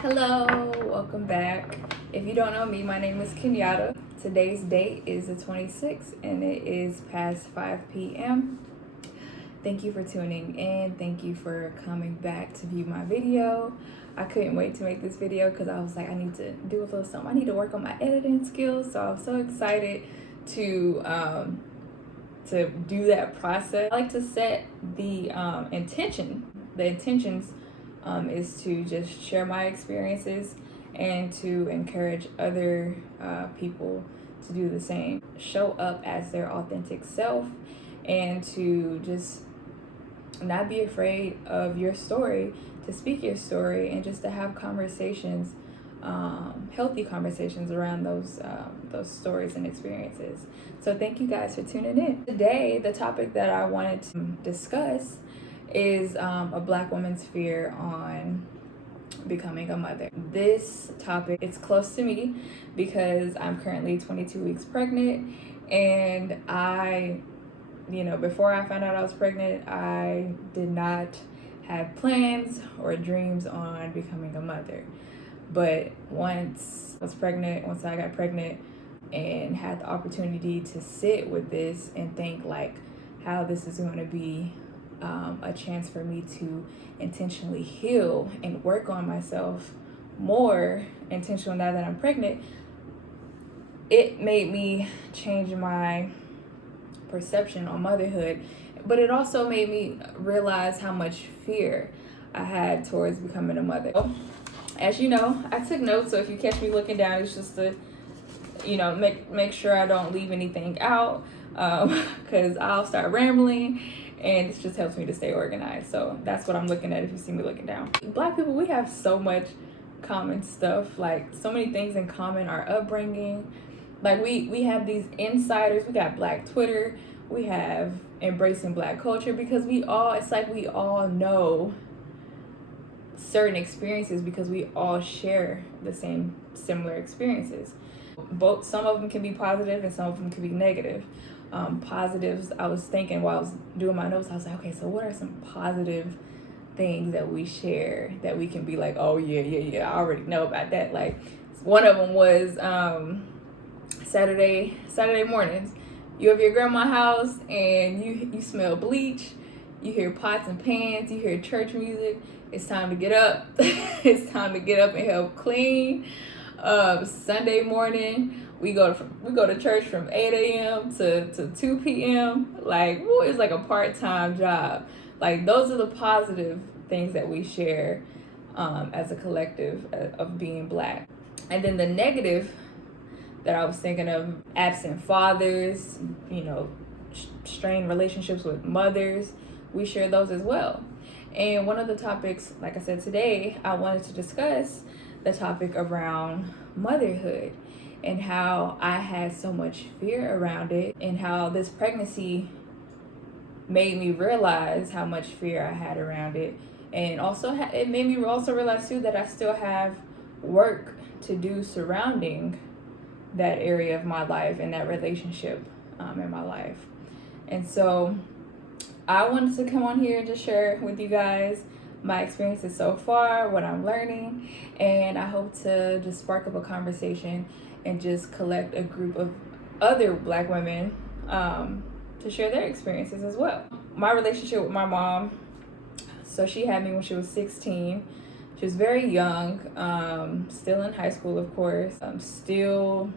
Hello, welcome back. If you don't know me, my name is Kenyatta. Today's date is the 26th and it is past 5 p.m. Thank you for tuning in. Thank you for coming back to view my video. I couldn't wait to make this video because I was like, I need to do a little something. I need to work on my editing skills. So I'm so excited to do that process. I like to set the intention. The intentions is to just share my experiences and to encourage other people to do the same. Show up as their authentic self and to just not be afraid of your story, to speak your story, and just to have conversations, healthy conversations around those stories and experiences. So thank you guys for tuning in. Today, the topic that I wanted to discuss is a Black woman's fear on becoming a mother. This topic, it's close to me because I'm currently 22 weeks pregnant, and before I found out I was pregnant, I did not have plans or dreams on becoming a mother. But once I got pregnant and had the opportunity to sit with this and think like how this is going to be a chance for me to intentionally heal and work on myself more intentional now that I'm pregnant, it made me change my perception on motherhood, but it also made me realize how much fear I had towards becoming a mother. As you know, I took notes, so if you catch me looking down, it's just to make sure I don't leave anything out, because I'll start rambling and it just helps me to stay organized. So that's what I'm looking at if you see me looking down. Black people, we have so much common stuff, like so many things in common. Our upbringing, like we have these insiders. We got Black Twitter, we have embracing Black culture, because we all know certain experiences because we all share the same similar experiences. Some of them can be positive and some of them can be negative. Positives, I was thinking while I was doing my notes, I was like, okay, so what are some positive things that we share that we can be like, oh yeah, I already know about that. Like one of them was Saturday mornings, you have your grandma's house and you smell bleach, you hear pots and pans, you hear church music. It's time to get up. It's time to get up and help clean. Sunday morning, we go to church from 8 a.m. to 2 p.m. Like, it's like a part-time job. Like, those are the positive things that we share as a collective of being Black. And then the negative that I was thinking of, absent fathers, strained relationships with mothers, we share those as well. And one of the topics, like I said today, I wanted to discuss the topic around motherhood and how I had so much fear around it, and how this pregnancy made me realize how much fear I had around it. And also it made me also realize too that I still have work to do surrounding that area of my life and that relationship in my life. And so I wanted to come on here and just share with you guys my experiences so far, what I'm learning, and I hope to just spark up a conversation and just collect a group of other Black women to share their experiences as well. My relationship with my mom, so she had me when she was 16. She was very young, still in high school, of course, still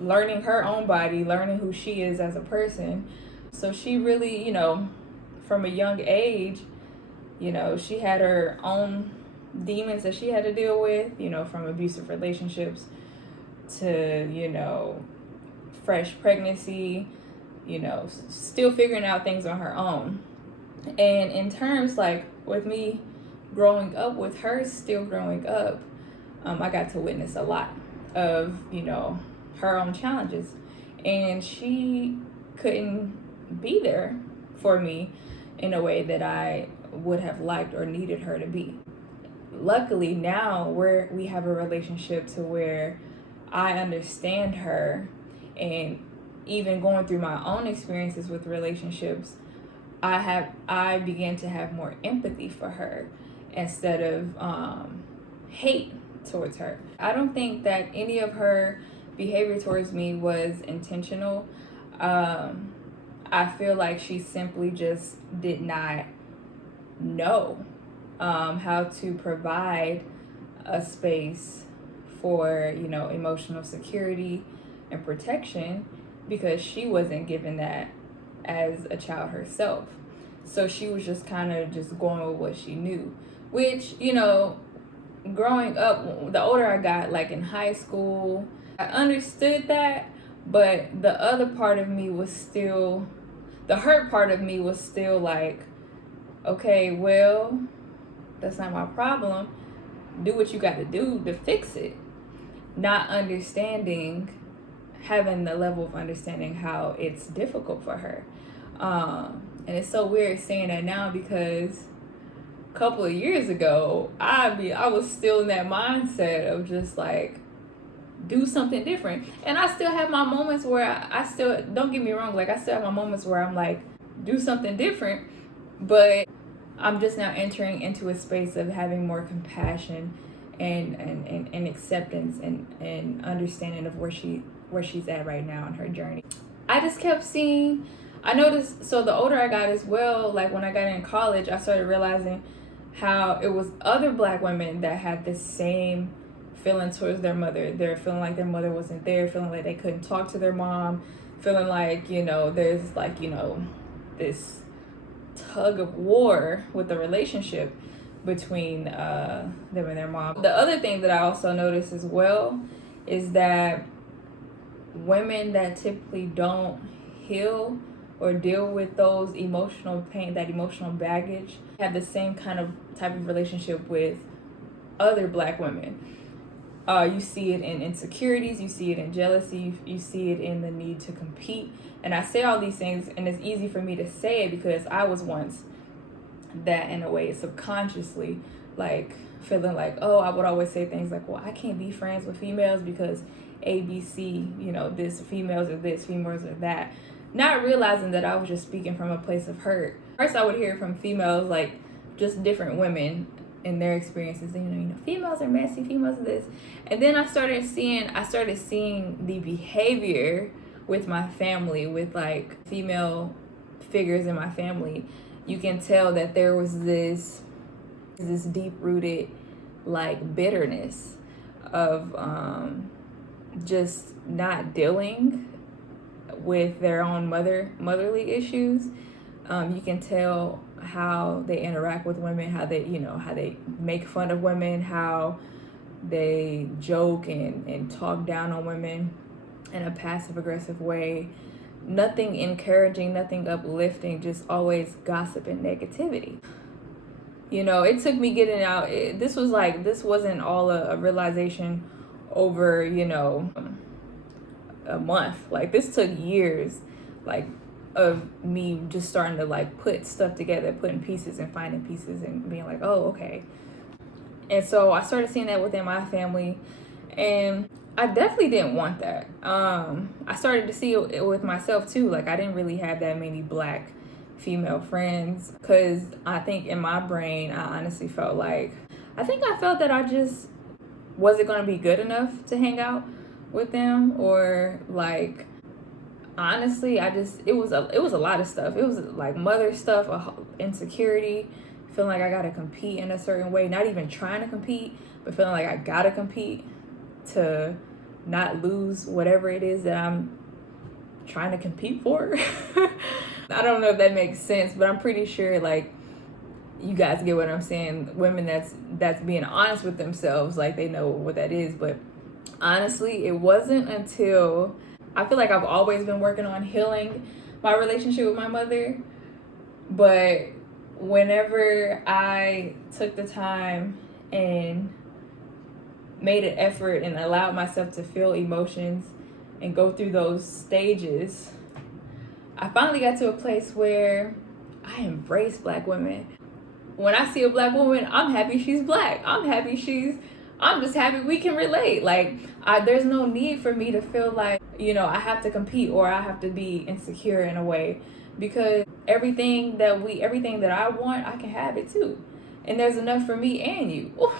learning her own body, learning who she is as a person. So she really, from a young age, she had her own demons that she had to deal with, from abusive relationships to, fresh pregnancy, still figuring out things on her own. And in terms, like, with me growing up with her, still growing up, I got to witness a lot of, her own challenges. And she couldn't be there for me in a way that I would have liked or needed her to be. Luckily now we have a relationship to where I understand her, and even going through my own experiences with relationships, I began to have more empathy for her instead of hate towards her. I don't think that any of her behavior towards me was intentional. I feel like she simply just did not know how to provide a space for, emotional security and protection, because she wasn't given that as a child herself. So she was just kind of just going with what she knew, which, growing up, the older I got, like in high school, I understood that, but the other part of me was still, the hurt part of me was still like, okay, well, that's not my problem. Do what you got to do to fix it. Not understanding, having the level of understanding how it's difficult for her. And it's so weird saying that now, because a couple of years ago, I was still in that mindset of just like, do something different. And I still have my moments where I still, don't get me wrong, like I still have my moments where I'm like, do something different, but I'm just now entering into a space of having more compassion and acceptance and understanding of where she's at right now in her journey. I just kept seeing, I noticed, so the older I got as well, like when I got in college, I started realizing how it was other Black women that had this same feeling towards their mother. They're feeling like their mother wasn't there, feeling like they couldn't talk to their mom, feeling like, there's like, this tug of war with the relationship between them and their mom. The other thing that I also noticed as well is that women that typically don't heal or deal with those emotional pain, that emotional baggage, have the same kind of type of relationship with other Black women. You see it in insecurities, you see it in jealousy, you see it in the need to compete. And I say all these things, and it's easy for me to say it because I was once that, in a way, subconsciously, like feeling like, oh, I would always say things like, well, I can't be friends with females because ABC, this, females are this, females are that. Not realizing that I was just speaking from a place of hurt. First, I would hear from females, like just different women in their experiences, females are messy, females are this. And then I started seeing the behavior with my family, with like female figures in my family. You can tell that there was this deep rooted like bitterness of just not dealing with their own motherly issues. You can tell how they interact with women, how they make fun of women, how they joke and talk down on women in a passive aggressive way. Nothing encouraging, nothing uplifting, just always gossip and negativity. It took me getting out. This wasn't all a realization over, a month. Like, this took years, like, of me just starting to like put stuff together, putting pieces and finding pieces and being like, oh, okay. And so I started seeing that within my family, and I definitely didn't want that. I started to see it with myself too. Like, I didn't really have that many Black female friends, because I think in my brain, I honestly felt like, I felt that I just wasn't going to be good enough to hang out with them, or like, honestly, it was a lot of stuff. It was like mother stuff, insecurity, feeling like I gotta compete in a certain way, not even trying to compete, but feeling like I gotta compete to not lose whatever it is that I'm trying to compete for. I don't know if that makes sense, but I'm pretty sure like you guys get what I'm saying. Women that's being honest with themselves, like they know what that is. But honestly, it wasn't until, I feel like I've always been working on healing my relationship with my mother, but whenever I took the time and made an effort and allowed myself to feel emotions and go through those stages, I finally got to a place where I embrace Black women. When I see a Black woman, I'm happy she's Black. I'm just happy we can relate. Like, there's no need for me to feel like, I have to compete or I have to be insecure in a way, because everything that I want, I can have it too. And there's enough for me and you. Ooh,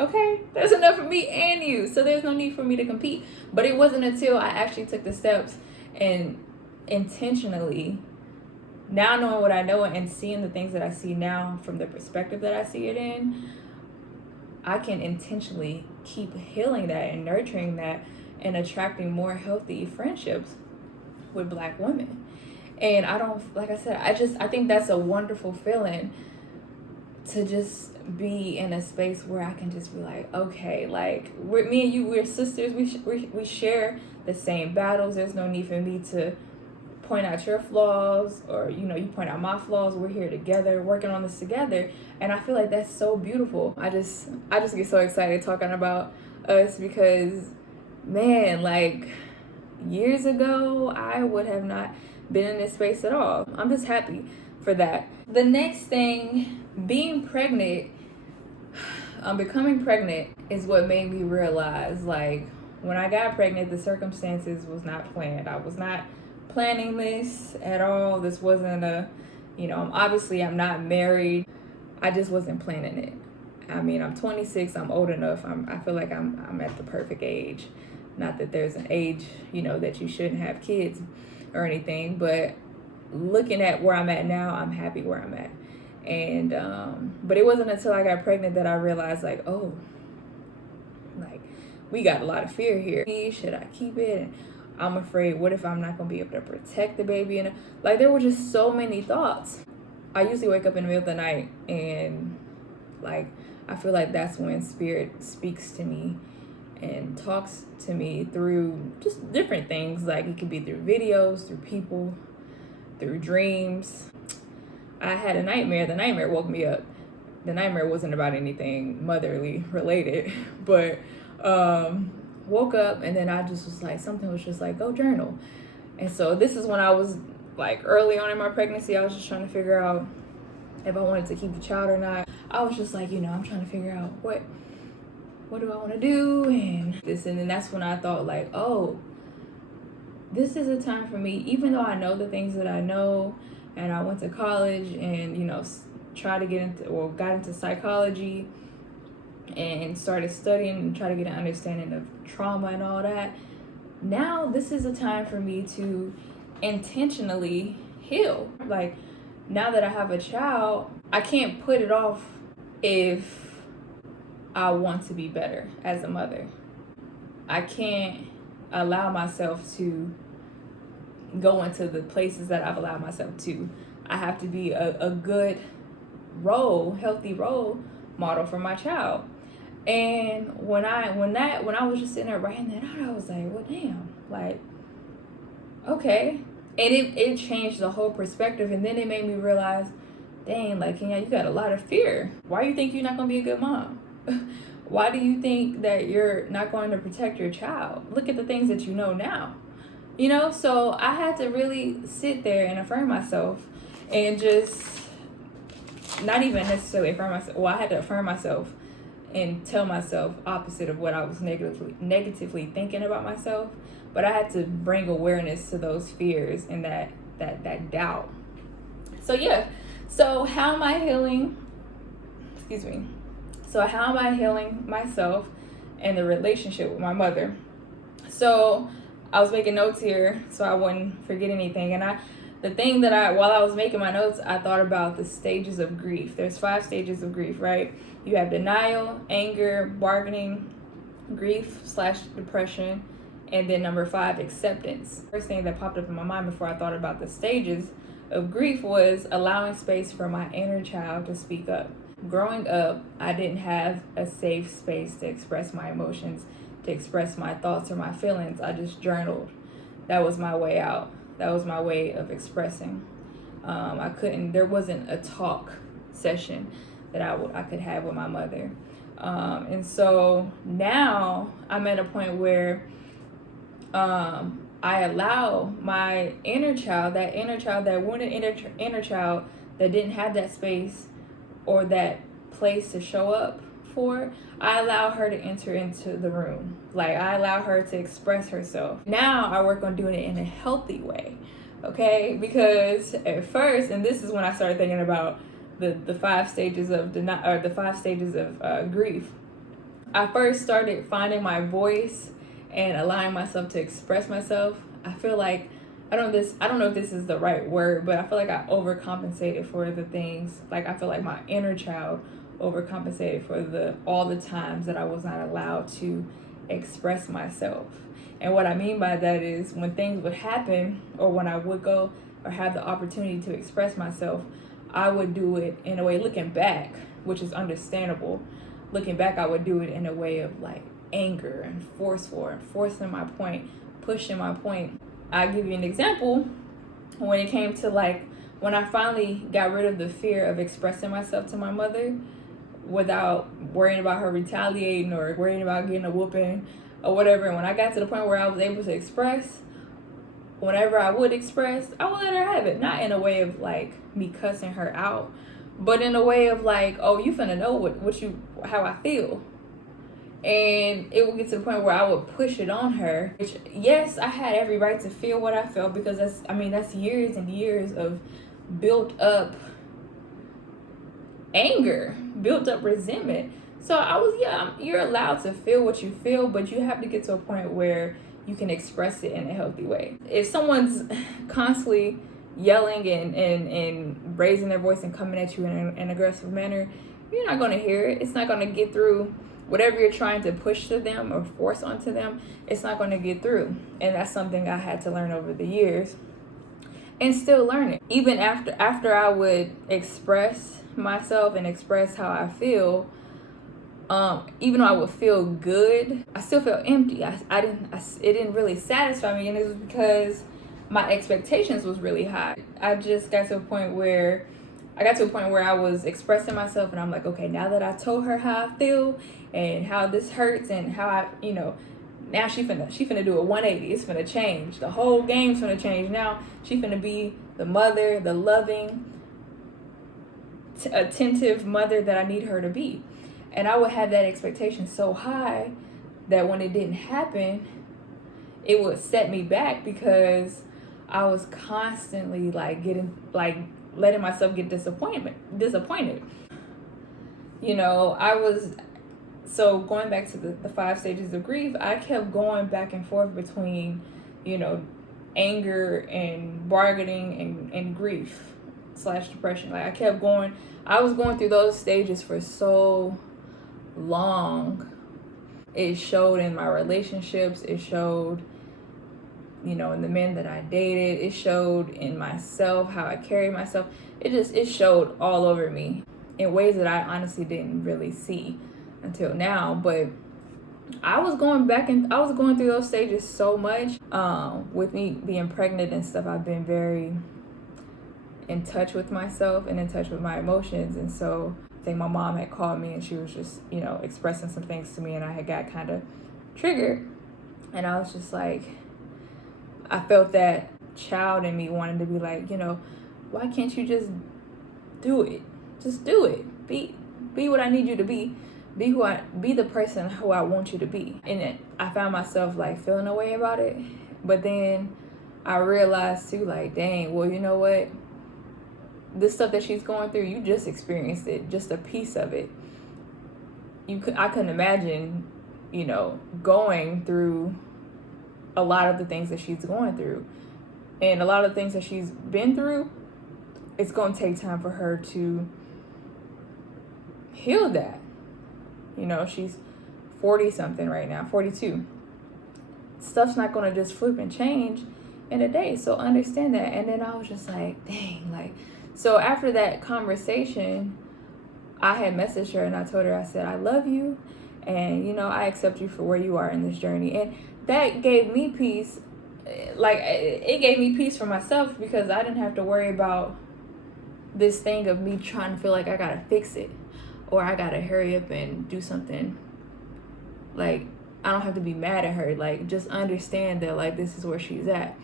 Okay, there's enough for me and you, so there's no need for me to compete. But it wasn't until I actually took the steps and intentionally, now knowing what I know and seeing the things that I see now from the perspective that I see it in, I can intentionally keep healing that and nurturing that and attracting more healthy friendships with Black women. And I don't, like I said, I think that's a wonderful feeling, to just be in a space where I can just be like, okay, like me and you, we're sisters. We share the same battles. There's no need for me to point out your flaws, or you point out my flaws. We're here together, working on this together, and I feel like that's so beautiful. I just get so excited talking about us, because man, like years ago, I would have not been in this space at all. I'm just happy for that. The next thing, being pregnant, becoming pregnant is what made me realize, like, when I got pregnant, the circumstances was not planned. I was not planning this at all. This wasn't obviously I'm not married. I just wasn't planning it. I mean, I'm 26, I'm old enough. I feel like I'm at the perfect age. Not that there's an age, that you shouldn't have kids or anything, but looking at where I'm at now, I'm happy where I'm at. And but it wasn't until I got pregnant that I realized, like, oh, like, we got a lot of fear here. Should I keep it? And I'm afraid, what if I'm not gonna be able to protect the baby? And like, there were just so many thoughts. I usually wake up in the middle of the night, and like, I feel like that's when spirit speaks to me and talks to me through just different things. Like, it could be through videos, through people, through dreams. I had a nightmare. The nightmare woke me up. The nightmare wasn't about anything motherly related, but woke up, and then I just was like, something was just like, go journal. And so this is when I was like early on in my pregnancy. I was just trying to figure out if I wanted to keep the child or not. I was just like, I'm trying to figure out what do I want to do, and then that's when I thought, like, oh, this is a time for me, even though I know the things that I know, and I went to college and got into psychology and started studying and try to get an understanding of trauma and all that. Now this is a time for me to intentionally heal. Like, now that I have a child, I can't put it off if I want to be better as a mother. I can't allow myself to go into the places that I've allowed myself to. I have to be a good healthy role model for my child. And when I was just sitting there writing that out, I was like, well, damn, like, okay. And it changed the whole perspective. And then it made me realize, dang, like, Kenya, you got a lot of fear. Why do you think you're not gonna be a good mom? Why do you think that you're not going to protect your child? Look at the things that you know now. So I had to really sit there and affirm myself, and just not even necessarily affirm myself. Well, I had to affirm myself and tell myself opposite of what I was negatively thinking about myself. But I had to bring awareness to those fears and that doubt. So yeah. So how am I healing? Excuse me. So how am I healing myself and the relationship with my mother? So I was making notes here so I wouldn't forget anything. And while I was making my notes, I thought about the stages of grief. There's 5 stages of grief, right? You have denial, anger, bargaining, grief/depression, and then number 5, acceptance. First thing that popped up in my mind before I thought about the stages of grief was allowing space for my inner child to speak up. Growing up, I didn't have a safe space to express my emotions, to express my thoughts or my feelings. I just journaled. That was my way out. That was my way of expressing. There wasn't a talk session that I could have with my mother. And so now I'm at a point where I allow my inner child, that wounded inner child that didn't have that space or that place to show up for, I allow her to enter into the room. Like, I allow her to express herself. Now I work on doing it in a healthy way, okay? Because at first, and this is when I started thinking about the 5 stages of grief. I first started finding my voice and allowing myself to express myself, I feel like I don't know if this is the right word, but I feel like I overcompensated for the things. Like I feel like my inner child overcompensated for all the times that I was not allowed to express myself. And what I mean by that is when things would happen or when I would go or have the opportunity to express myself, I would do it in a way, looking back, which is understandable. Looking back, I would do it in a way of like anger and forceful and forcing my point, pushing my point. I'll give you an example. When it came to like when I finally got rid of the fear of expressing myself to my mother without worrying about her retaliating or worrying about getting a whooping or whatever, and when I got to the point where I was able to express, whenever I would express, I would let her have it. Not in a way of like me cussing her out, but in a way of like, oh, you finna know how I feel. And it would get to the point where I would push it on her, which, yes, I had every right to feel what I felt, because that's years and years of built up anger, built up resentment. So you're allowed to feel what you feel, but you have to get to a point where you can express it in a healthy way. If someone's constantly yelling and raising their voice and coming at you in an aggressive manner, you're not going to hear it. It's not going to get through. Whatever you're trying to push to them or force onto them, it's not going to get through. And that's something I had to learn over the years and still learning. Even after I would express myself and express how I feel, even though I would feel good, I still felt empty. It didn't really satisfy me, and it was because my expectations was really high. I got to a point where I was expressing myself, and I'm like, okay, now that I told her how I feel and how this hurts and how now she finna do a 180. It's finna change. The whole game's finna change. Now she finna be the mother, the loving, attentive mother that I need her to be. And I would have that expectation so high that when it didn't happen, it would set me back, because I was constantly letting myself get disappointed. So going back to the 5 stages of grief, I kept going back and forth between, anger and bargaining and grief / depression. Like I was going through those stages for so long. It showed in my relationships. It showed, in the men that I dated. It showed in myself, how I carried myself. It showed all over me in ways that I honestly didn't really see until now. But I was going through those stages so much. With me being pregnant and stuff, I've been very in touch with myself and in touch with my emotions. And so I think my mom had called me and she was just, expressing some things to me, and I had got kind of triggered. And I was just like, I felt that child in me wanting to be like, why can't you just do it? Just do it. Be what I need you to be. Be the person who I want you to be. And I found myself like feeling a way about it. But then I realized too, like, dang, well, you know what? This stuff that she's going through, you just experienced it, just a piece of it. I couldn't imagine, going through a lot of the things that she's going through. And a lot of the things that she's been through, it's going to take time for her to heal that. She's 40 something right now, 42. Stuff's not going to just flip and change in a day. So understand that. And then I was just like, dang, so after that conversation, I had messaged her and I told her, I said, I love you. And, I accept you for where you are in this journey. And that gave me peace. It gave me peace for myself, because I didn't have to worry about this thing of me trying to feel like I got to fix it, or I got to hurry up and do something. I don't have to be mad at her. Just understand that, this is where she's at.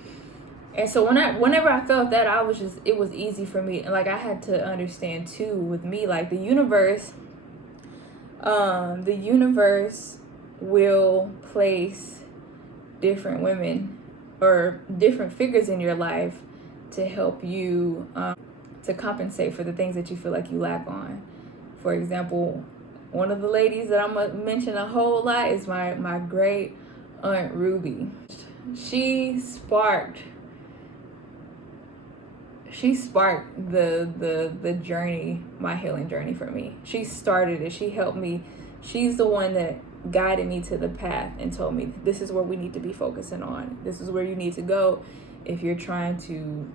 And so whenever I felt that, it was easy for me. And I had to understand too, with me, the universe will place different women or different figures in your life to help you to compensate for the things that you feel like you lack on. For example, One of the ladies that I'm gonna mention a whole lot is my great aunt Ruby. She sparked the journey, my healing journey for me. She started it. She helped me. She's the one that guided me to the path and told me this is what we need to be focusing on. This is where you need to go. If you're trying to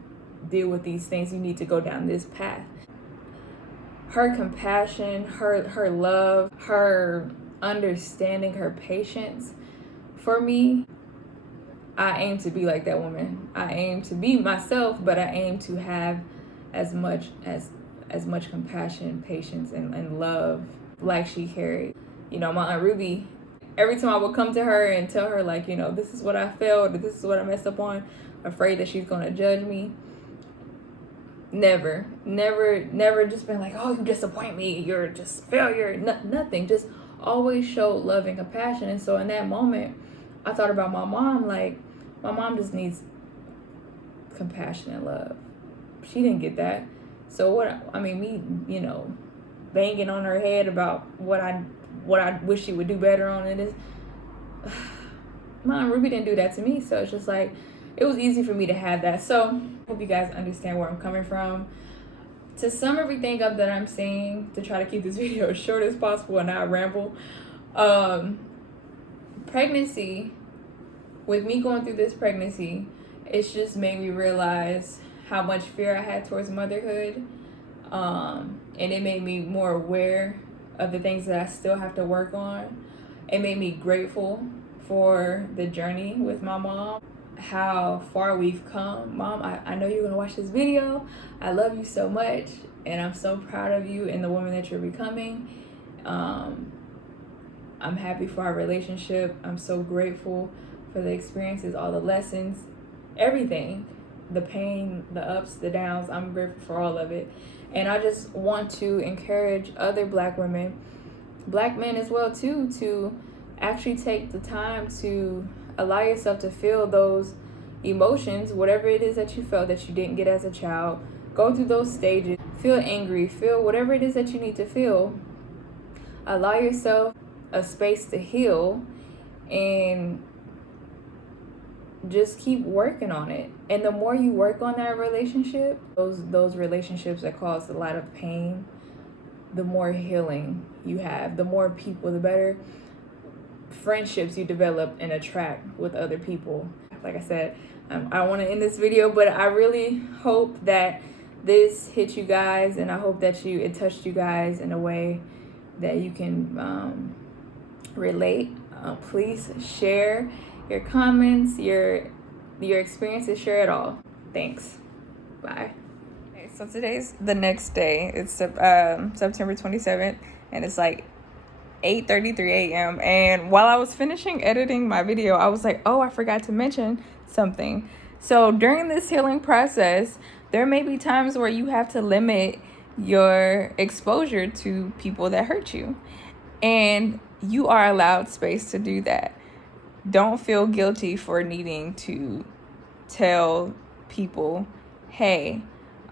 deal with these things, you need to go down this path. Her compassion, her love, her understanding, her patience for me, I aim to be like that woman. I aim to be myself, but I aim to have as much compassion, patience, and love like she carried. You know, my Aunt Ruby, every time I would come to her and tell her, like, you know, this is what I failed, this is what I messed up on, afraid that she's gonna judge me. Never just been like, oh, you disappoint me, you're just a failure. Nothing, just always show love and compassion. And so in that moment, I thought about my mom. Like, my mom just needs compassion and love. She didn't get that. So me, you know, banging on her head about what I wish she would do better on it. Mom, Ruby didn't do that to me. So it's just like, it was easy for me to have that. So I hope you guys understand where I'm coming from. To sum everything up that I'm saying, to try to keep this video as short as possible and not ramble, pregnancy, with me going through this pregnancy, it's just made me realize how much fear I had towards motherhood. And it made me more aware of the things that I still have to work on. It made me grateful for the journey with my mom, how far we've come. Mom, I know you're gonna watch this video. I love you so much, and I'm so proud of you and the woman that you're becoming. I'm happy for our relationship. I'm so grateful for the experiences, all the lessons, everything, the pain, the ups, the downs. I'm grateful for all of it. And I just want to encourage other Black women, Black men as well too, to actually take the time to allow yourself to feel those emotions, whatever it is that you felt that you didn't get as a child. Go through those stages, feel angry, feel whatever it is that you need to feel. Allow yourself a space to heal and just keep working on it. And the more you work on that relationship, those relationships that cause a lot of pain, the more healing you have, the more people, the better friendships you develop and attract with other people. Like I said, I don't want to end this video, but I really hope that this hit you guys, and I hope that it touched you guys in a way that you can relate. Please share your comments, your experiences, share it all. Thanks. Bye. Okay, so today's the next day. It's September 27th, and it's like 8:33 a.m. And while I was finishing editing my video, I was like, oh, I forgot to mention something. So during this healing process, there may be times where you have to limit your exposure to people that hurt you. And you are allowed space to do that. Don't feel guilty for needing to tell people, hey,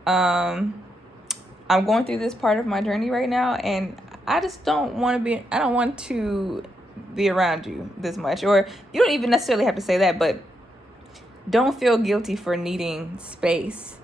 I'm going through this part of my journey right now, and I just I don't want to be around you this much. Or you don't even necessarily have to say that, but don't feel guilty for needing space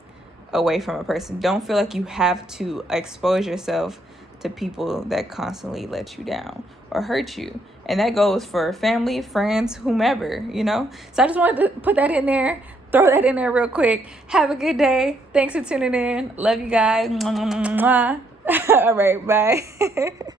away from a person. Don't feel like you have to expose yourself to people that constantly let you down or hurt you. And that goes for family, friends, whomever, you know? So I just wanted to put that in there, throw that in there real quick. Have a good day. Thanks for tuning in. Love you guys. All right, bye.